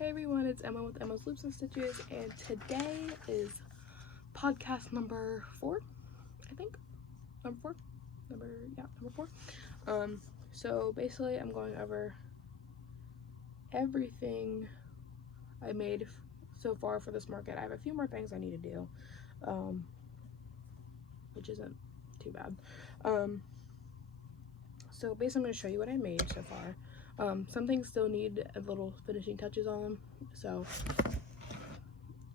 Hey everyone, it's Emma with Emma's Loops and Stitches, and today is podcast number 4, I think. Number 4? Number 4. So basically I'm going over everything I made so far for this market. I have a few more things I need to do, which isn't too bad. So basically I'm going to show you what I made so far. Some things still need a little finishing touches on them, so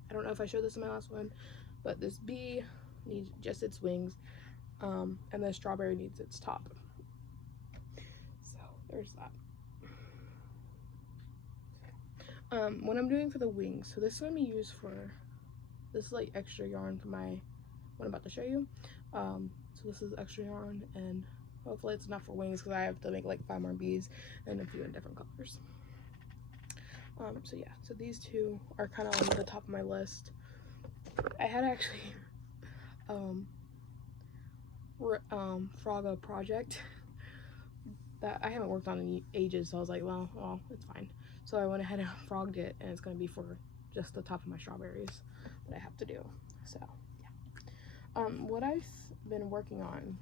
I don't know if I showed this in my last one, but this bee needs just its wings, and the strawberry needs its top. So there's that. What I'm doing for the wings, so this is going to be used for, this is like extra yarn for my, what I'm about to show you. So this is extra yarn, and hopefully it's enough for wings because I have to make like 5 more bees and a few in different colors. So yeah, so these two are kind of on the top of my list. I had actually frog a project that I haven't worked on in ages, so I was like, well, it's fine. So I went ahead and frogged it, and it's going to be for just the top of my strawberries that I have to do. So yeah. What I've been working on,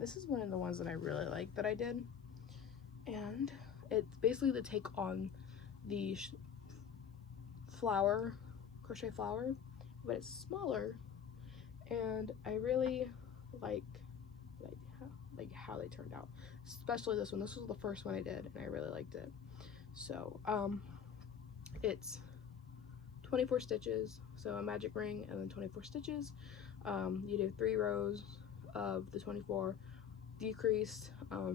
this is one of the ones that I really like that I did, and it's basically the take on the flower, crochet flower, but it's smaller, and I really like how they turned out, especially this one. This was the first one I did, and I really liked it. So it's 24 stitches, so a magic ring and then 24 stitches. You do 3 rows of the 24 decreased. I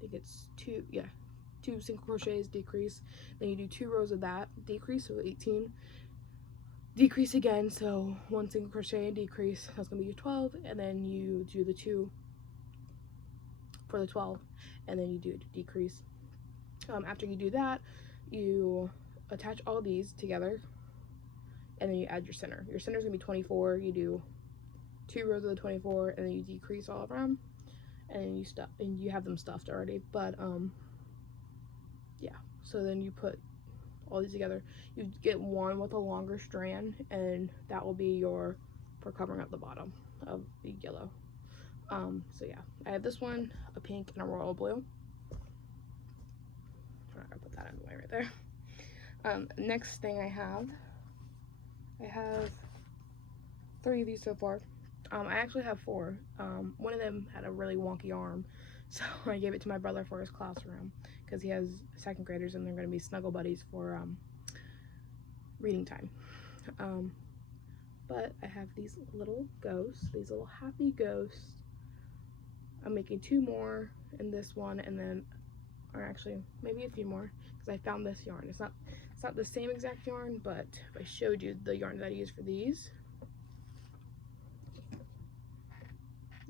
think it's 2 single crochets decrease, then you do 2 rows of that decrease, so 18, decrease again, so 1 single crochet and decrease, that's gonna be 12, and then you do the 2 for the 12, and then you do decrease. After you do that, you attach all these together, and then you add your center. Your center is gonna be 24. You do 2 rows of the 24, and then you decrease all around, and then you have them stuffed already. But yeah, so then you put all these together. You get one with a longer strand, and that will be for covering up the bottom of the yellow. So yeah, I have this one, a pink, and a royal blue. I'll put that in the way right there. Next thing I have 3 of these so far. I actually have 4. One of them had a really wonky arm, so I gave it to my brother for his classroom because he has 2nd graders and they're going to be snuggle buddies for reading time. But I have these little ghosts, these little happy ghosts. I'm making 2 more in this one, and then, or actually maybe a few more, because I found this yarn. It's not the same exact yarn, but if I showed you the yarn that I use for these,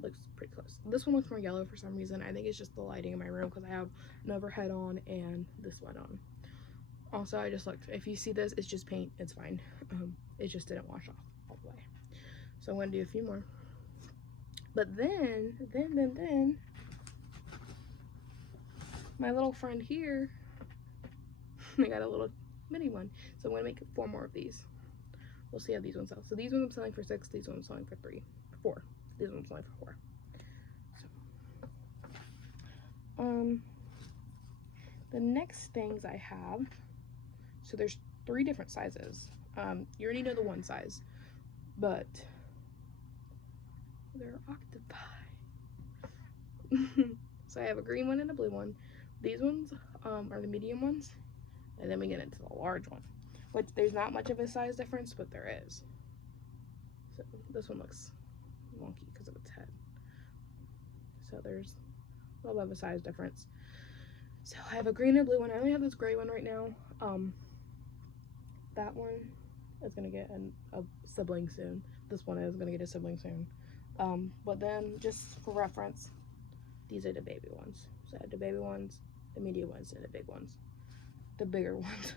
looks pretty close. This one looks more yellow for some reason. I think it's just the lighting in my room because I have an overhead on and this one on. Also, I just looked. If you see this, it's just paint. It's fine. It just didn't wash off all the way. So I'm gonna do a few more. But then, my little friend here, I got a little mini one. So I'm gonna make 4 more of these. We'll see how these ones sell. So these ones I'm selling for 6. These ones I'm selling for 4. These ones I'm selling for 4. So, the next things I have. So there's 3 different sizes. You already know the 1 size, but they're octopi. So I have a green one and a blue one. These ones are the medium ones, and then we get into the large one, which there's not much of a size difference, but there is. So this one looks wonky because of its head. So there's a little bit of a size difference. So I have a green and blue one. I only have this gray one right now. That one is gonna get a sibling soon. This one is gonna get a sibling soon. But then, just for reference, these are the baby ones. So I have the baby ones, the medium ones, and the big ones. The bigger ones.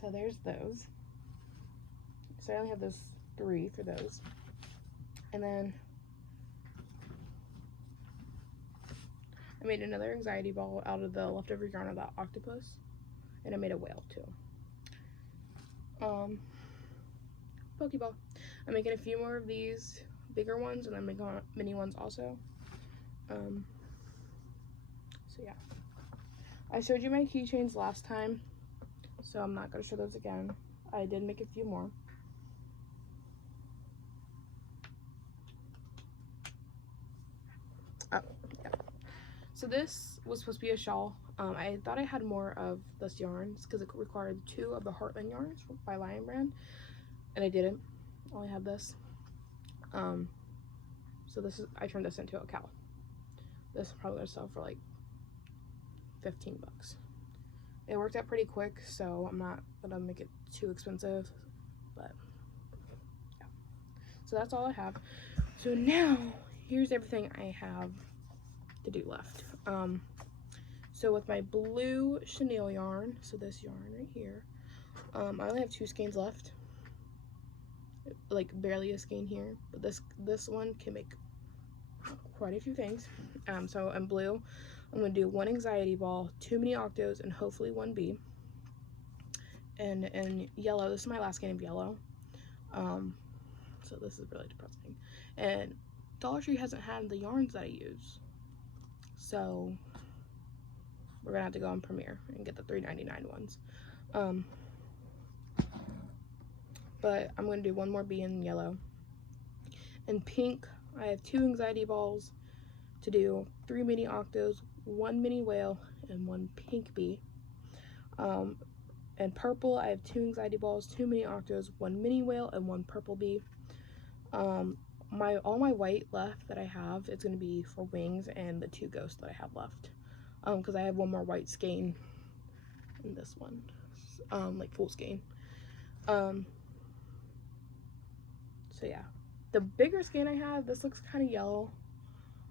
So there's those. So I only have those 3 for those. And then I made another anxiety ball out of the leftover yarn of that octopus, and I made a whale too. Pokeball. I'm making a few more of these bigger ones, and I'm making mini ones also. So yeah, I showed you my keychains last time, so I'm not gonna show those again. I did make a few more. Oh, yeah. So this was supposed to be a shawl. I thought I had more of this yarns because it required 2 of the Heartland yarns by Lion Brand, and I didn't. I only had this. So this is, I turned this into a cowl. This is probably gonna sell for like 15 bucks. It worked out pretty quick, so I'm not gonna make it too expensive, but yeah. So that's all I have. So now here's everything I have to do left. So with my blue chenille yarn, so this yarn right here, I only have 2 skeins left, like barely a skein here, but this one can make quite a few things. So in blue, I'm gonna do 1 anxiety ball, 2 mini octos, and hopefully 1 bee. And in yellow, this is my last skein of yellow. So this is really depressing. And Dollar Tree hasn't had the yarns that I use, so we're gonna have to go on Premier and get the $3.99 ones. But I'm gonna do 1 more bee in yellow. In pink, I have 2 anxiety balls to do, 3 mini octos, 1 mini whale, and 1 pink bee. And purple, I have 2 anxiety balls, 2 mini octos, 1 mini whale, and 1 purple bee. All my white left that I have, it's gonna be for wings and the 2 ghosts that I have left. Because I have 1 more white skein in this one, like full skein. So yeah, the bigger skein I have, this looks kind of yellow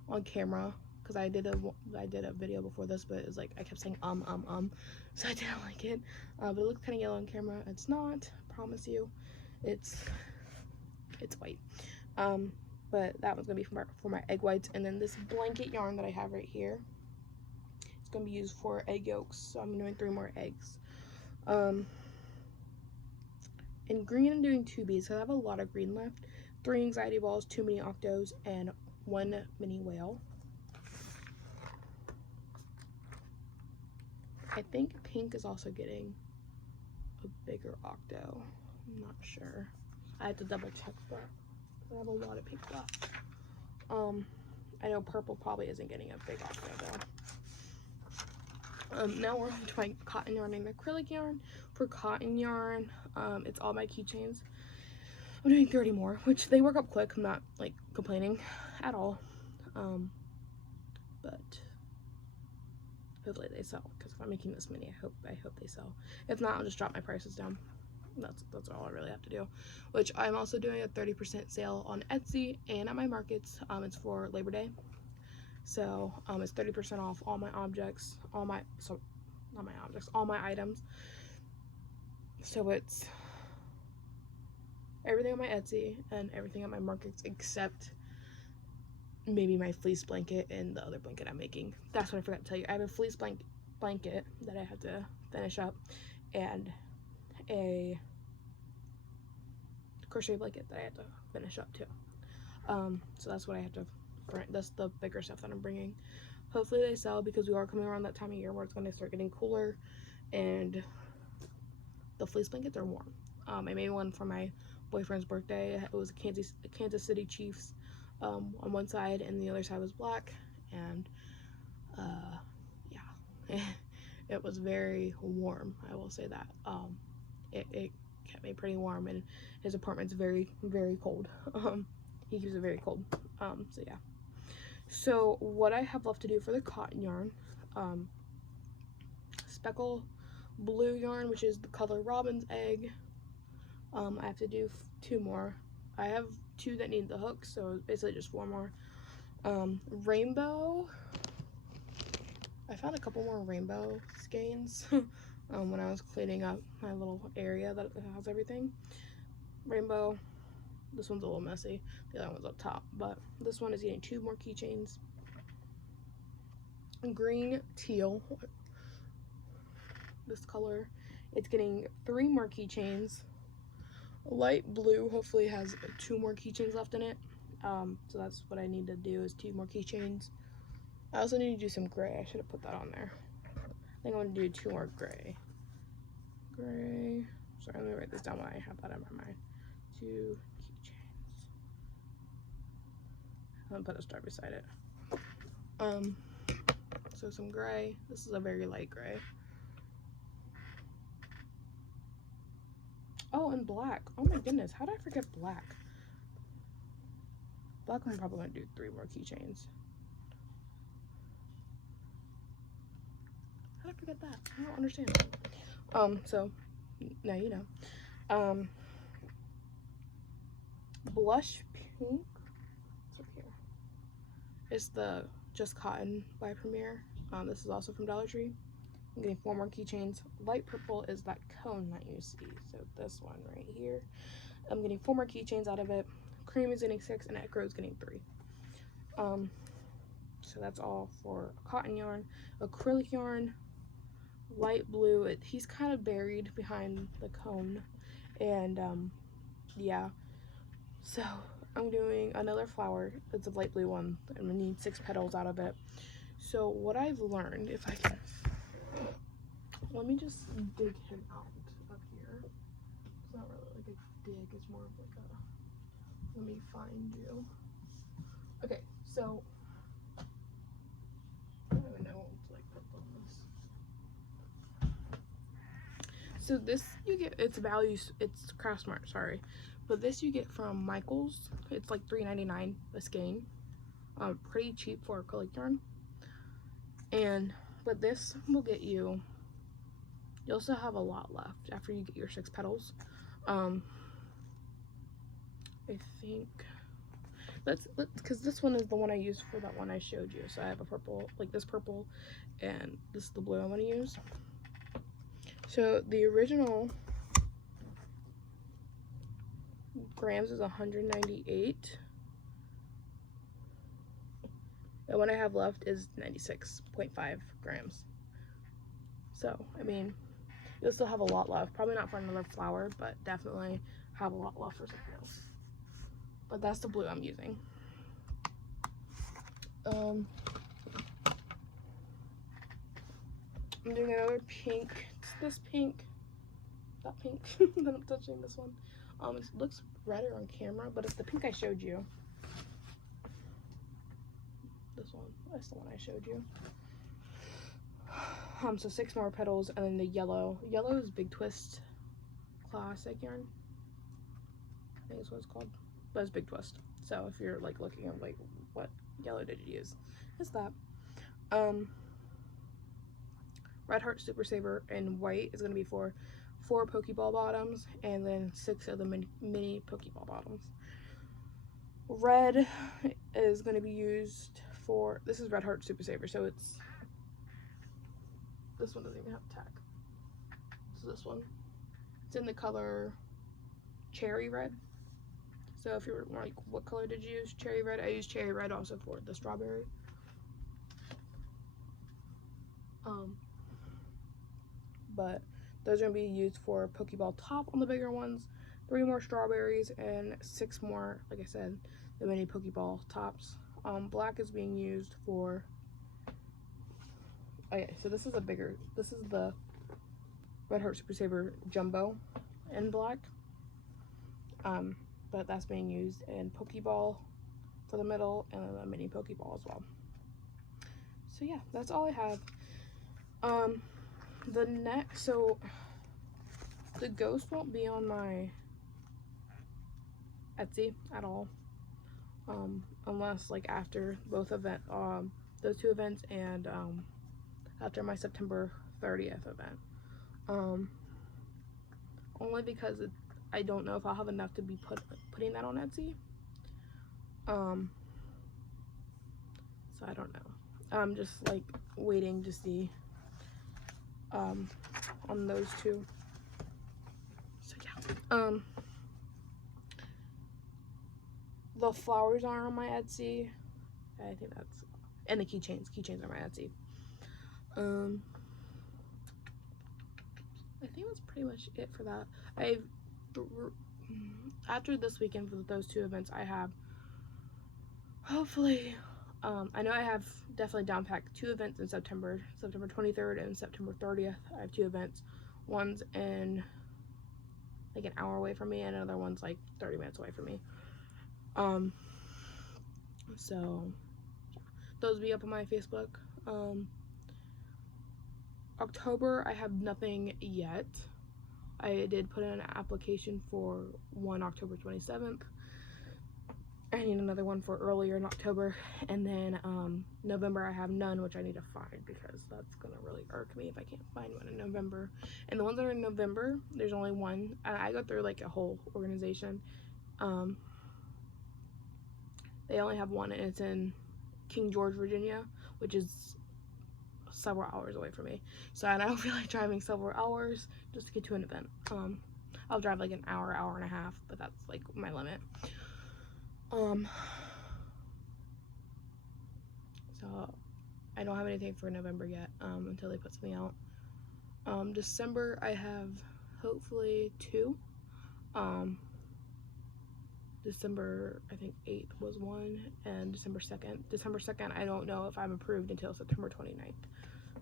on camera because I did a video before this, but it was like I kept saying so I didn't like it. But it looks kind of yellow on camera. It's not, I promise you, it's white. But that one's gonna be for my egg whites, and then this blanket yarn that I have right here, it's gonna be used for egg yolks. So I'm doing 3 more eggs. In green, I'm doing 2 bees because I have a lot of green left. 3 anxiety balls, 2 mini octos, and 1 mini whale. I think pink is also getting a bigger octo. I'm not sure. I have to double check that. I have a lot of pink left. I know purple probably isn't getting a big octo though. Now we're on to my cotton yarn and acrylic yarn. For cotton yarn, it's all my keychains. I'm doing 30 more, which they work up quick. I'm not like complaining at all. But hopefully they sell, because if I'm making this many, I hope they sell. If not, I'll just drop my prices down. That's all I really have to do. Which I'm also doing a 30% sale on Etsy and at my markets. It's for Labor Day, so it's 30% off all my objects, all my items. So it's everything on my Etsy and everything at my markets except maybe my fleece blanket and the other blanket I'm making. That's what I forgot to tell you. I have a fleece blanket that I have to finish up, and a crochet blanket that I have to finish up too. So that's what I have to bring. That's the bigger stuff that I'm bringing. Hopefully they sell, because we are coming around that time of year where it's going to start getting cooler, and the fleece blankets are warm. I made one for my boyfriend's birthday. It was a Kansas City Chiefs on one side, and the other side was black, and yeah, it was very warm, I will say that. It kept me pretty warm, and his apartment's very, very cold. He keeps it very cold. So yeah. So what I have left to do for the cotton yarn, speckle blue yarn, which is the color Robin's Egg. I have to do 2 more. I have 2 that need the hook, so basically just 4 more. Rainbow, I found a couple more rainbow skeins when I was cleaning up my little area that has everything. Rainbow, this one's a little messy, the other one's up top, but this one is getting 2 more keychains. green teal, this color. It's getting 3 more keychains. Light blue hopefully has 2 more keychains left in it. So that's what I need to do, is 2 more keychains. I also need to do some gray. I should have put that on there. I think I'm going to do 2 more gray. Gray. Sorry, let me write this down when I have that in my mind. 2 keychains. I'm going to put a star beside it. So some gray. This is a very light gray. Oh, and black. Oh my goodness, how did I forget black? Black, I'm probably going to do 3 more keychains. How did I forget that? I don't understand. So, now you know. Blush pink. It's up here. It's the Just Cotton by Premier. This is also from Dollar Tree. I'm getting 4 more keychains. Light purple is that cone that you see. So this one right here. I'm getting 4 more keychains out of it. Cream is getting 6 and Echo is getting 3. So that's all for cotton yarn. Acrylic yarn, light blue. He's kind of buried behind the cone. And yeah. So I'm doing another flower. It's a light blue one. I'm gonna need 6 petals out of it. So what I've learned, if I can, let me just dig him out up here. It's not really like a dig, it's more of like a, let me find you. Okay, so I don't even know what to like put on this. So this you get, it's values, it's Craft Smart, sorry. But this you get from Michael's. It's like $3.99 a skein. Pretty cheap for acrylic yarn. But this will get you, you'll still have a lot left after you get your 6 petals. I think because this one is the one I used for that one I showed you. So I have a purple, like this purple, and this is the blue I'm going to use. So the original grams is 198. And what I have left is 96.5 grams. So, I mean, you'll still have a lot left. Probably not for another flower, but definitely have a lot left for something else. But that's the blue I'm using. I'm doing another pink. It's this pink. That pink. Then I'm touching this one. It looks redder on camera, but it's the pink I showed you. This one. That's the one I showed you. So 6 more petals, and then the yellow. Yellow is Big Twist Classic yarn. I think that's what it's called. But it's Big Twist. So if you're like looking at like what yellow did you use, it's that. Red Heart Super Saver in white is gonna be for 4 Pokeball bottoms, and then 6 of the mini Pokeball bottoms. Red is gonna be used for, this is Red Heart Super Saver, so it's, this one doesn't even have a tag. So this one, it's in the color Cherry Red. So if you're like, what color did you use? Cherry Red. I used Cherry Red also for the strawberry. But those are gonna be used for Pokeball top on the bigger ones, 3 more strawberries, and 6 more, like I said, the mini Pokeball tops. Black is being used for, okay, so this is the Red Heart Super Saver Jumbo in black. But that's being used in Pokeball for the middle, and then a mini Pokeball as well. So yeah, that's all I have. So the ghost won't be on my Etsy at all, unless like after both those 2 events, and after my September 30th event. Only because I don't know if I'll have enough to be putting that on Etsy. So I don't know. I'm just like waiting to see on those 2. So yeah. The flowers are on my Etsy. I think that's, and the keychains. Keychains are my Etsy. I think that's pretty much it for that. After this weekend for those 2 events, I have hopefully, I know I have definitely down packed 2 events in September 23rd and September 30th. I have 2 events. One's in like an hour away from me, and another one's like 30 minutes away from me. So yeah, those will be up on my Facebook. October, I have nothing yet. I did put in an application for one October 27th. I need another one for earlier in October, and then November I have none, which I need to find because that's gonna really irk me if I can't find one in November. And the ones that are in November, there's only one. I go through like a whole organization. They only have one, and it's in King George, Virginia, which is several hours away from me. So I don't feel like driving several hours just to get to an event. I'll drive like an hour and a half, but that's like my limit. So I don't have anything for November yet, until they put something out. December I have hopefully 2. December, I think 8th was one, and December 2nd, I don't know if I'm approved until September 29th.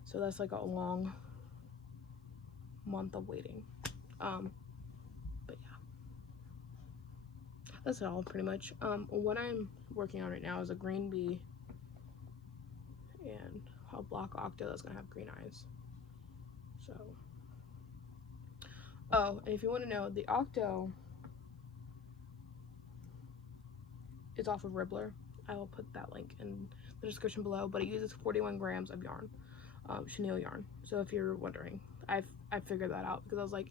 So that's like a long month of waiting. But yeah, that's all pretty much. What I'm working on right now is a green bee and a block octo that's gonna have green eyes. So, oh, and if you want to know, the octo is off of Ribbler. I will put that link in the description below, but it uses 41 grams of yarn, chenille yarn. So if you're wondering, I figured that out because I was like,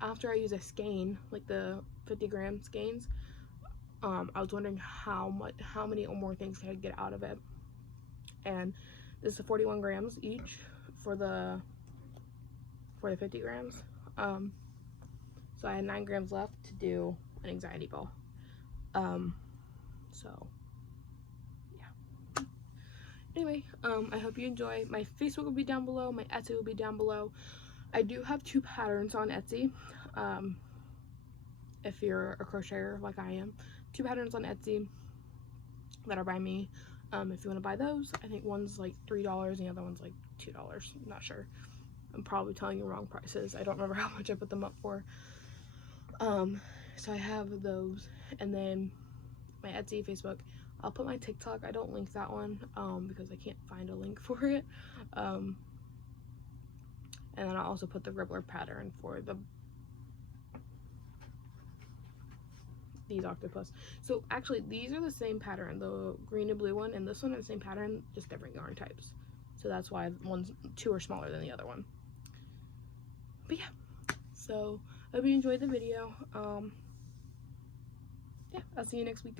after I use a skein, like the 50-gram skeins, I was wondering how many or more things can I get out of it. And this is 41 grams each for the 50 grams. So I had 9 grams left to do an anxiety ball. So yeah. Anyway, I hope you enjoy. My Facebook will be down below. My Etsy will be down below. I do have 2 patterns on Etsy. If you're a crocheter like I am, 2 patterns on Etsy that are by me. If you want to buy those, I think one's like $3 and the other one's like $2. I'm not sure. I'm probably telling you wrong prices. I don't remember how much I put them up for. So I have those, and then my Etsy, Facebook. I'll put my TikTok. I don't link that one because I can't find a link for it. And then I'll also put the Ribbler pattern for these octopus. So actually, these are the same pattern. The green and blue one and this one are the same pattern, just different yarn types. So that's why 2 are smaller than the other one. But yeah, so I hope you enjoyed the video. Yeah, I'll see you next week.